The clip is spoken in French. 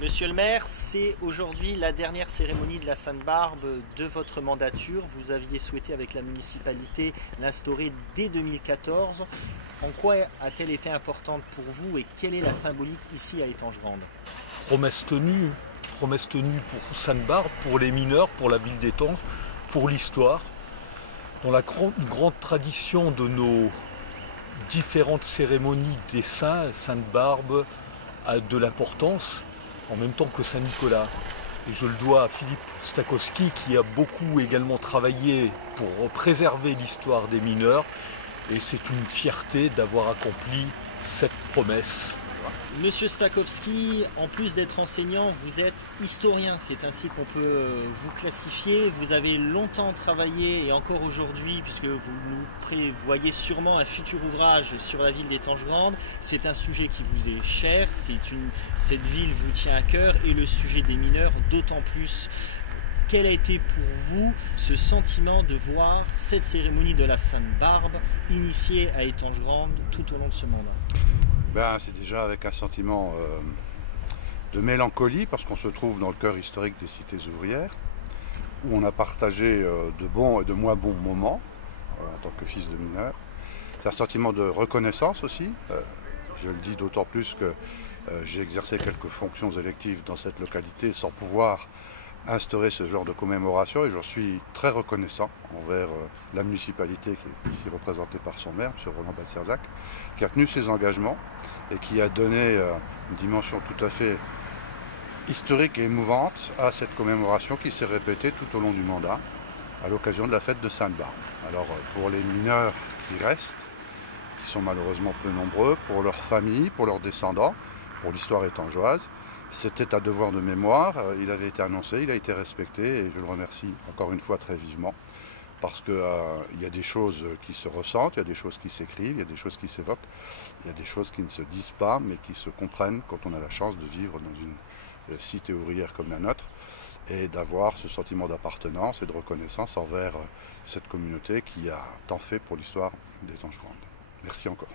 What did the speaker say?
Monsieur le maire, c'est aujourd'hui la dernière cérémonie de la Sainte-Barbe de votre mandature. Vous aviez souhaité avec la municipalité l'instaurer dès 2014. En quoi a-t-elle été importante pour vous et quelle est la symbolique ici à Étanges-Grande? Promesse tenue pour Sainte-Barbe, pour les mineurs, pour la ville d'Étanges, pour l'histoire. Dans la grande tradition de nos différentes cérémonies des saints, Sainte-Barbe a de l'importance, en même temps que Saint-Nicolas. Et je le dois à Philippe Stakowski qui a beaucoup également travaillé pour préserver l'histoire des mineurs. Et c'est une fierté d'avoir accompli cette promesse. Monsieur Stakowski, en plus d'être enseignant, vous êtes historien, c'est ainsi qu'on peut vous classifier. Vous avez longtemps travaillé et encore aujourd'hui, puisque vous nous prévoyez sûrement un futur ouvrage sur la ville d'Étanges-Grande. C'est un sujet qui vous est cher, cette ville vous tient à cœur et le sujet des mineurs d'autant plus. Quel a été pour vous ce sentiment de voir cette cérémonie de la Sainte-Barbe initiée à Étanges-Grande tout au long de ce mandat? C'est déjà avec un sentiment de mélancolie parce qu'on se trouve dans le cœur historique des cités ouvrières où on a partagé de bons et de moins bons moments en tant que fils de mineur. C'est un sentiment de reconnaissance aussi. Je le dis d'autant plus que j'ai exercé quelques fonctions électives dans cette localité sans pouvoir instaurer ce genre de commémoration et j'en suis très reconnaissant envers la municipalité qui est ici représentée par son maire, M. Roland Balcerzak, qui a tenu ses engagements et qui a donné une dimension tout à fait historique et émouvante à cette commémoration qui s'est répétée tout au long du mandat à l'occasion de la fête de Sainte-Barbe. Alors pour les mineurs qui restent, qui sont malheureusement peu nombreux, pour leurs familles, pour leurs descendants, pour l'histoire étangeoise, c'était un devoir de mémoire, il avait été annoncé, il a été respecté et je le remercie encore une fois très vivement parce qu'il y a des choses qui se ressentent, il y a des choses qui s'écrivent, il y a des choses qui s'évoquent, il y a des choses qui ne se disent pas mais qui se comprennent quand on a la chance de vivre dans une cité ouvrière comme la nôtre et d'avoir ce sentiment d'appartenance et de reconnaissance envers cette communauté qui a tant fait pour l'histoire d'Étanges-Grande. Merci encore.